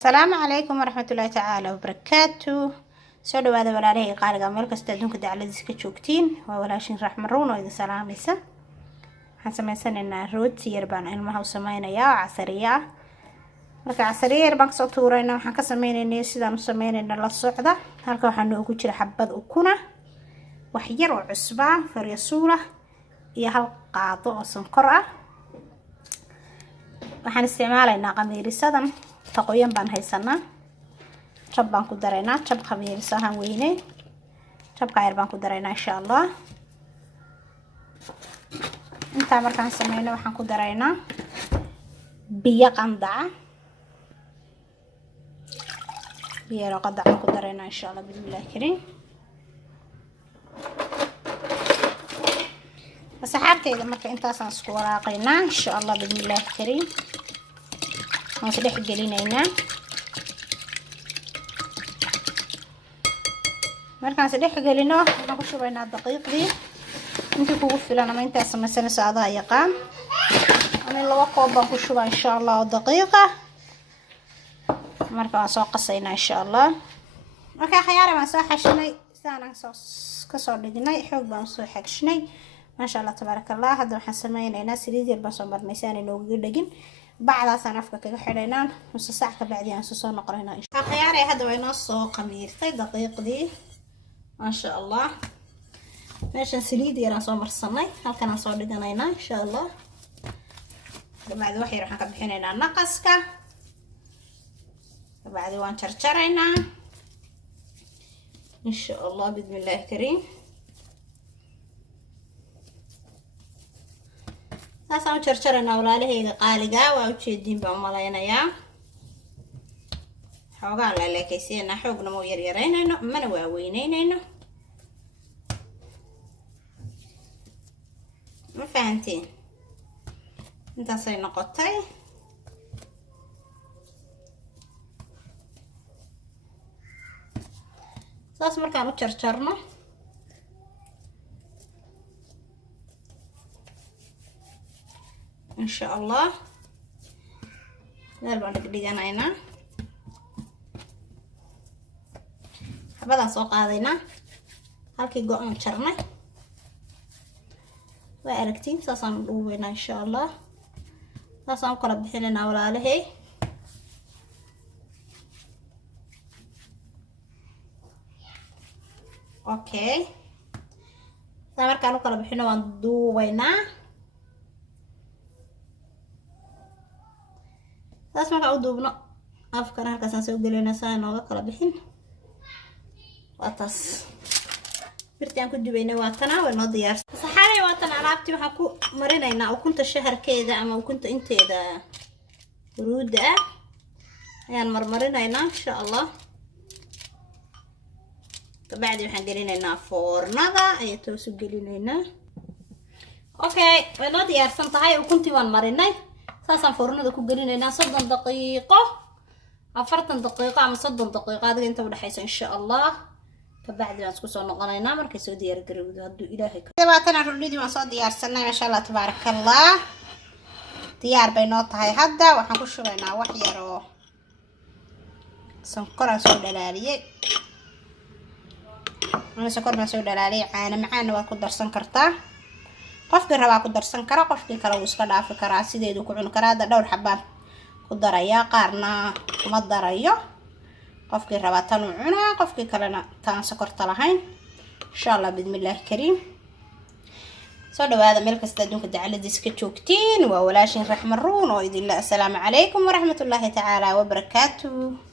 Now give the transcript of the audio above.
السلام عليكم ورحمة الله تعالى وبركاته. سو dhawaada walaalahay qaaliga meel kasta adduunka dacaladiisa ka joogtiin waa walaashin raxmaruun oo idin salaamaysa. waxaan sameysanaynaa rooti yar baan ilmaha u sameynayaa casariya ah. marka casariya yar baan kasoo tuuraynaa waxaan ka sameynaynaa sidaan u sameynaynaa la socda. halka waxaa noogu jira xabad ukuna, wax yar oo cusba, faryasuula iyo hal qaado oo sonkor ah. waxaan isticmaalaynaa qamiirisadan taqooyan baan haysanaa. jab baan ku daraynaa, jab qamiirisahan weyne, jabka yar baan ku daraynaa insha Allah. inta markaan sameyno waxaan ku daraynaa biyo qandac, biyo qandac ku daraynaa insha Allah bismillah kareem. asxaabteyda marka intaasaan isku walaaqaynaa insha Allah bismillah kareem. waan isdhex gelinaynaa. markaan isdhex gelino waxaan ku shubaynaa daqiiqdii intii kugu filan ama inta sameysanayso adaa yaqaan. ama laba koob baan ku shubaa insha Allah oo daqiiqa. marka waan soo qasaynaa insha Allah. marka khiyaar baan soo xashinay, sidaan ka soo dhignay, xoog baan soo xagshnay. maasha Allah tabarakallah. hadda waxaan sameynaynaa saliid yar baan soo marnaysaan inoogu dhagin. bacdaasaan afka kaga xidhaynaa nus saac ka bacdi aan soo noqonaynaa. khiyaar hadda way noo soo qamiirtay daqiiqdii. maasha Allah. meeshan saliid yar aan soo marsanay, halkan aan soo dhiganaynaa insha Allah. bacdi wax yar waxaan ka bixinaynaa naqaska. bacdi waan jarjaraynaa insha Allah bismillah kareem. taasaan jarjaraynaa walaalahayga qaaliga. waa u jeedin baan malaynayaa xoogaan la leekaysiina, xoogna ma yar yaraynayno mana waaweynayno. ma fahanteen? intaasay noqotay. saas markaan u jarjarno insha Allah meel baan dhiganaynaa. xabadaan soo qaadaynaa halkii go-aan jarnay. waa aragtiin saasaan u dhuubaynaa insha Allah. saasaan u kala bixinaynaa walaalahay. okay saa markaan u kala bixino waan duubaynaa. saas markaan u duubno afkana halkaasaan soo gelinaa saa inooga kala bixin. waa taas birtaan ku dubaynay waa tanaa way noo diyaarsan. saxaabay waa tan alaabtii waxaan ku marinaynaa ukunta shaharkeeda ama ukunta inteeda huruudda ah ayaan marmarinaynaa insha Allah. kabacdi waxaan gelinaynaa foornada ayaa toos u gelinaynaa. okay way noo diyaarsan tahay. ukuntii waan marinay. saasaan foornada ku gelinaynaa 30 daqiiqo 40 daqiiqo ama 30 daqiiqo adiga inta u dhaxaysa insha Allah. kabacdi waan isku soo noqonaynaa markay soo diyaar garowdo hadduu Ilaahay ka dabaatana rulidii waan soo diyaarsanay masha Allah tabarakallah. diyaar bay noo tahay. hadda waxaan ku shubaynaa wax yar oo sonkor soo dhalaaliyay. sonkor ma soo dhalaaliyay caana macaan waa ku darsan kartaa. qofkii raba ku darsan kara, qofkii kale uu iska dhaafi karaa sideedu ku cun karaa. dhowr xabaan ku daraya, qaarna kuma darayo. qofkii raba tan uu cunaa, qofkii kalena taan sokorta lahayn insha Allah bismillah kareem. soo dhawaada meel kasta adduunka dacaladiisa ka joogtiin waa walaashin raxmaruun oo idin la assalaamu calaykum waraxmatullaahi tacaala wabarakaatuh.